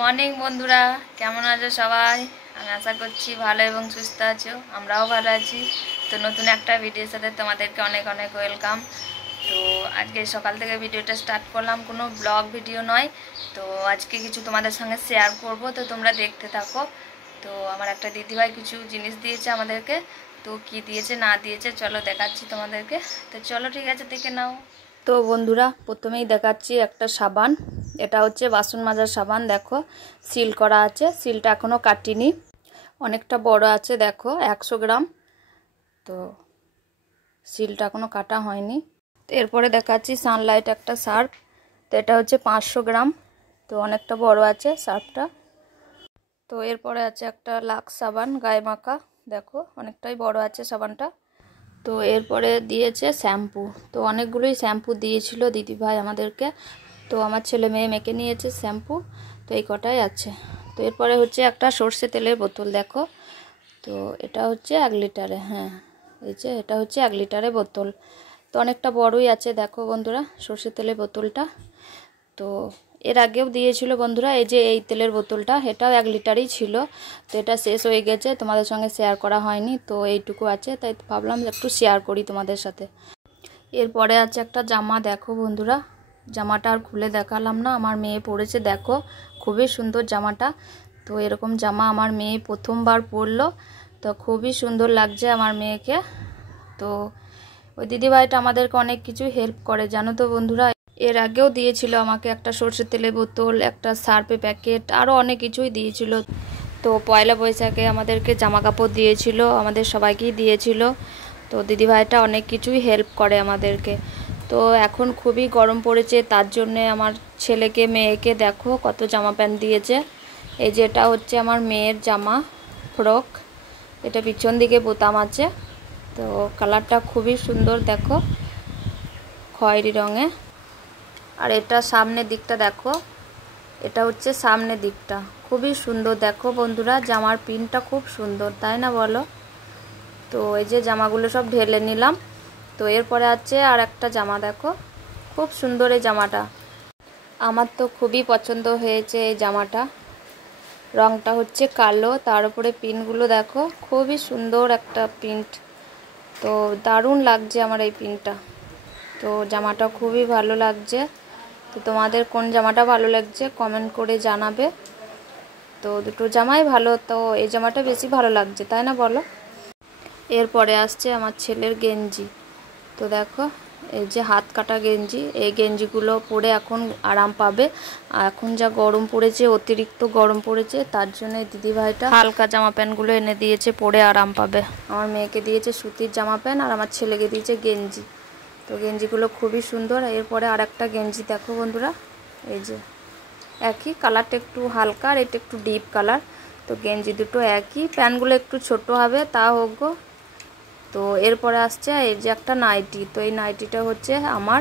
Morning বন্ধুরা, কেমন আছো সবাই? আমি আশা করছি ভালো এবং সুস্থ আছো। আমরাও ভালো আছি। তো নতুন একটা ভিডিওর সাথে তোমাদেরকে অনেক অনেক ওয়েলকাম। তো আজকে সকাল থেকে ভিডিওটা স্টার্ট করলাম, কোনো ব্লগ ভিডিও নয়। তো আজকে কিছু তোমাদের সঙ্গে শেয়ার করব, তো তোমরা দেখতে থাকো। তো আমার একটা দিদিভাই কিছু জিনিস দিয়েছে আমাদেরকে, তো কি দিয়েছে না দিয়েছে চলো দেখাচ্ছি তোমাদেরকে। তো চলো ঠিক আছে, দেখে নাও। তো বন্ধুরা, প্রথমেই দেখাচ্ছি একটা সাবান। এটা হচ্ছে বাসন মাজার সাবান। দেখো সিল করা আছে, সিলটা এখনও কাটিনি, অনেকটা বড় আছে। দেখো 100 গ্রাম, তো সিলটা এখনও কাটা হয়নি। তো এরপরে দেখাচ্ছি সানলাইট একটা সার্ফ। তো এটা হচ্ছে 500 গ্রাম, তো অনেকটা বড় আছে সার্ফটা। তো এরপরে আছে একটা লাক্স সাবান গায়ে মাখা। দেখো অনেকটাই বড় আছে সাবানটা। তো এরপরে দিয়েছে শ্যাম্পু। তো অনেকগুলোই শ্যাম্পু দিয়েছিল দিদিভাই আমাদেরকে। তো আমার ছেলে মেয়ে মেখে নিয়েছে শ্যাম্পু। তো এই কটাই আছে। তো এরপরে হচ্ছে একটা সর্ষে তেলের বোতল। দেখো, তো এটা হচ্ছে 1 লিটারে। হ্যাঁ, এই যে এটা হচ্ছে 1 লিটারের বোতল। তো অনেকটা বড়ই আছে। দেখো বন্ধুরা, সর্ষে তেলের বোতলটা। তো এর আগেও দিয়েছিল বন্ধুরা, এই যে এই তেলের বোতলটা, এটাও 1 লিটারই ছিল। তো এটা শেষ হয়ে গেছে, তোমাদের সঙ্গে শেয়ার করা হয়নি। তো এইটুকু আছে, তাই ভাবলাম একটু শেয়ার করি তোমাদের সাথে। এরপরে আছে একটা জামা। দেখো বন্ধুরা, জামাটা আর খুলে দেখালাম না, আমার মেয়ে পরেছে। দেখো খুবই সুন্দর জামাটা। তো এরকম জামা আমার মেয়ে প্রথমবার পরলো, তো খুবই সুন্দর লাগছে আমার মেয়েকে। তো ওই দিদিভাইটা আমাদেরকে অনেক কিছু হেল্প করে, জানো তো বন্ধুরা। এর আগেও দিয়েছিল আমাকে একটা সর্ষের তেলের বোতল, একটা সার্ফের প্যাকেট, আরও অনেক কিছুই দিয়েছিল। তো পয়লা বৈশাখে আমাদেরকে জামা কাপড় দিয়েছিল, আমাদের সবাইকেই দিয়েছিল। তো দিদিভাইটা অনেক কিছুই হেল্প করে আমাদেরকে। তো এখন খুবই গরম পড়েছে, তার জন্যে আমার ছেলেকে মেয়েকে দেখো কত জামা প্যান্ট দিয়েছে। এই যে এটা হচ্ছে আমার মেয়ের জামা ফ্রক, এটা পিছন দিকে বোতাম আছে। তো কালারটা খুবই সুন্দর, দেখো খয়েরি রঙে। আর এটা সামনের দিকটা দেখো, এটা হচ্ছে সামনের দিকটা, খুবই সুন্দর। দেখো বন্ধুরা, জামার প্রিন্টটা খুব সুন্দর, তাই না বলো? তো এই যে জামাগুলো সব ঢেলে নিলাম। তো এরপরে আছে আর একটা জামা। দেখো খুব সুন্দর এই জামাটা, আমার তো খুবই পছন্দ হয়েছে এই জামাটা। রংটা হচ্ছে কালো, তার উপরে প্রিন্টগুলো দেখো খুবই সুন্দর একটা প্রিন্ট। তো দারুণ লাগছে আমার এই প্রিন্টটা। তো জামাটা খুবই ভালো লাগছে। তো তোমাদের কোন জামাটা ভালো লাগছে কমেন্ট করে জানাবে। তো দুটো জামাই ভালো, তো এই জামাটা বেশি ভালো লাগছে, তাই না বলো? এরপরে আসছে আমার ছেলের গেঞ্জি। তো দেখো এই যে হাত কাটা গেঞ্জি, এই গেঞ্জিগুলো পরে এখন আরাম পাবে। এখন যা গরম পড়েছে, অতিরিক্ত গরম পড়েছে, তার জন্য দিদিভাইটা হালকা জামা প্যান্টগুলো এনে দিয়েছে, পরে আরাম পাবে। আমার মেয়েকে দিয়েছে সুতির জামা প্যান্ট, আর আমার ছেলেকে দিয়েছে গেঞ্জি। তো গেঞ্জিগুলো খুবই সুন্দর। এরপরে আর একটা গেঞ্জি দেখো বন্ধুরা, এই যে একই কালারটা, একটু হালকা আর এটা একটু ডিপ কালার। তো গেঞ্জি দুটো একই, প্যান্টগুলো একটু ছোট হবে, তা হোক গো। তো এরপরে আসছে এই যে একটা নাইটি। তো এই নাইটিটা হচ্ছে আমার,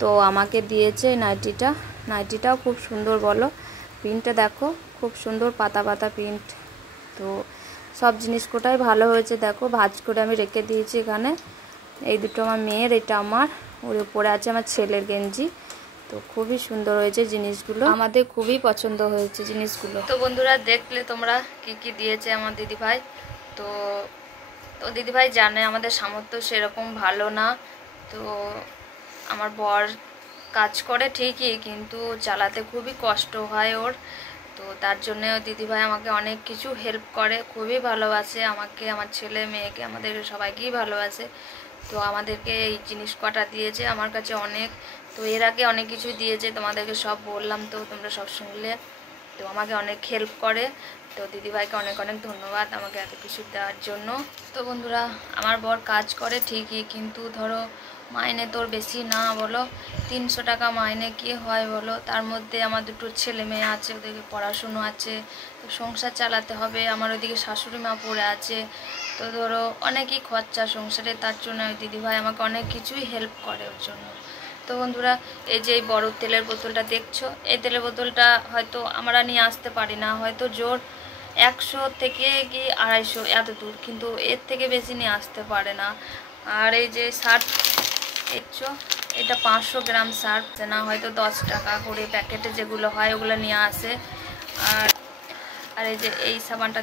তো আমাকে দিয়েছে এই নাইটিটা। নাইটিটাও খুব সুন্দর, বলো প্রিন্টটা দেখো খুব সুন্দর, পাতা পাতা প্রিন্ট। তো সব জিনিস কোটাই ভালো হয়েছে। দেখো ভাঁজ করে আমি রেখে দিয়েছি এখানে। এই দুটো আমার মেয়ের, এটা আমার। ওর উপরে আছে আমার ছেলের গেঞ্জি। তো খুবই সুন্দর হয়েছে জিনিসগুলো, আমাদের খুবই পছন্দ হয়েছে জিনিসগুলো। তো বন্ধুরা, দেখলে তোমরা কি কি দিয়েছে আমার দিদিভাই। তো তো দিদিভাই জানে আমাদের সামর্থ্য সেরকম ভালো না। তো আমার বর কাজ করে ঠিকই, কিন্তু চালাতে খুবই কষ্ট হয় ওর। তো তার জন্য দিদিভাই আমাকে অনেক কিছু হেল্প করে, খুবই ভালোবাসে আমাকে, আমার ছেলে মেয়েকে, আমাদের সবাইকেই ভালোবাসে। তো আমাদেরকে এই জিনিস কটা দিয়েছে আমার কাছে অনেক। তো এর আগে অনেক কিছু দিয়েছে, তোমাদেরকে সব বললাম, তো তোমরা সব শুনলে। তো আমাকে অনেক হেল্প করে। তো দিদিভাইকে অনেক অনেক ধন্যবাদ আমাকে এত কিছু দেওয়ার জন্য। তো বন্ধুরা, আমার বর কাজ করে ঠিকই, কিন্তু ধরো মাইনে তোর বেশি না, বলো 300 টাকা মাইনে কি হয় বলো? তার মধ্যে আমার দুটো ছেলে মেয়ে আছে, ওদেরকে পড়াশুনো আছে, তো সংসার চালাতে হবে। আমার ওইদিকে শাশুড়ি মা পড়ে আছে। তো ধরো অনেকই খরচা সংসারে, তার জন্য ওই দিদিভাই আমাকে অনেক কিছুই হেল্প করে ওর জন্য। তো বন্ধুরা, এই যে এই বড় তেলের বোতলটা দেখছো, এই তেলের বোতলটা হয়তো আমরা নিয়ে আসতে পারি না, হয়তো জোর 100 থেকে কি 250 এত দূর, কিন্তু এর থেকে বেশি নিয়ে আসতে পারে না। আর এই যে সার্ফ দেখছো, এটা 500 গ্রাম সার্ফ না, হয়তো 10 টাকা করে প্যাকেটে যেগুলো হয় ওগুলো নিয়ে আসে। আর আর এই যে এই সাবানটা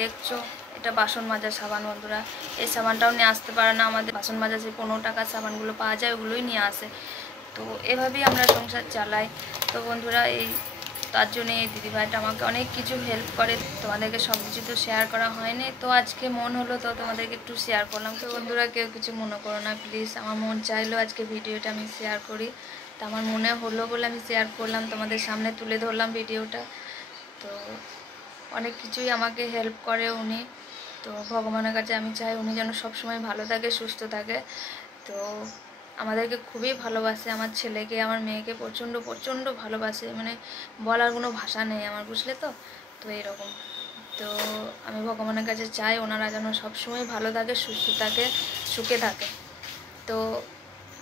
দেখছো, এটা বাসন মাজার সাবান বন্ধুরা। এই সাবানটাও নিয়ে আসতে পারে না, আমাদের বাসন মাজা যে 15 টাকার সাবানগুলো পাওয়া যায় ওগুলোই নিয়ে আসে। তো এভাবেই আমরা সংসার চালাই। তো বন্ধুরা তার জন্য এই দিদিভাইটা আমাকে অনেক কিছু হেল্প করে। তোমাদেরকে সব কিছু তো শেয়ার করা হয়নি, তো আজকে মন হলো তো তোমাদেরকে একটু শেয়ার করলাম। তো বন্ধুরা কেউ কিছু মনে করো না প্লিজ, আমার মন চাইলো আজকে ভিডিওটা আমি শেয়ার করি, তো আমার মনে হলো বলে আমি শেয়ার করলাম, তোমাদের সামনে তুলে ধরলাম ভিডিওটা। তো অনেক কিছুই আমাকে হেল্প করে উনি। তো ভগবানের কাছে আমি চাই উনি যেন সবসময় ভালো থাকে, সুস্থ থাকে। তো আমাদেরকে খুবই ভালোবাসে, আমার ছেলেকে আমার মেয়েকে প্রচণ্ড প্রচণ্ড ভালোবাসে, মানে বলার কোনো ভাষা নেই আমার, বুঝলে তো। তো এরকম, তো আমি ভগবানের কাছে চাই ওনারা যেন সবসময় ভালো থাকে, সুস্থ থাকে, সুখে থাকে। তো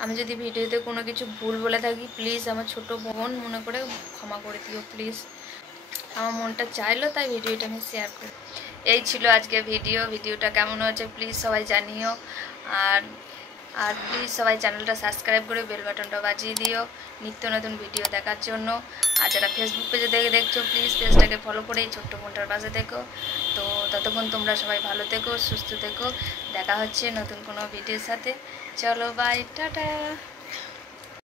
আমি যদি ভিডিওতে কোনো কিছু ভুল বলে থাকি প্লিজ আমার ছোট বোন মনে করে ক্ষমা করে দিও প্লিজ। আমার মনটা চাইলো তাই ভিডিওটা আমি শেয়ার করি। এই ছিল আজকে ভিডিওটা কেমন হয়েছে প্লিজ সবাই জানিও। আর আর প্লিজ সবাই চ্যানেলটা সাবস্ক্রাইব করে বেল বাটনটা বাজিয়ে দিও নিত্য নতুন ভিডিও দেখার জন্য। আর যারা ফেসবুক পেজে দেখছো প্লিজ পেজটাকে ফলো করে এই ছোট্ট বোনটার পাশে দেখো। তো ততক্ষণ তোমরা সবাই ভালো থেকো, সুস্থ থেকো। দেখা হচ্ছে নতুন কোনো ভিডিওর সাথে। চলো বাই, টাটা।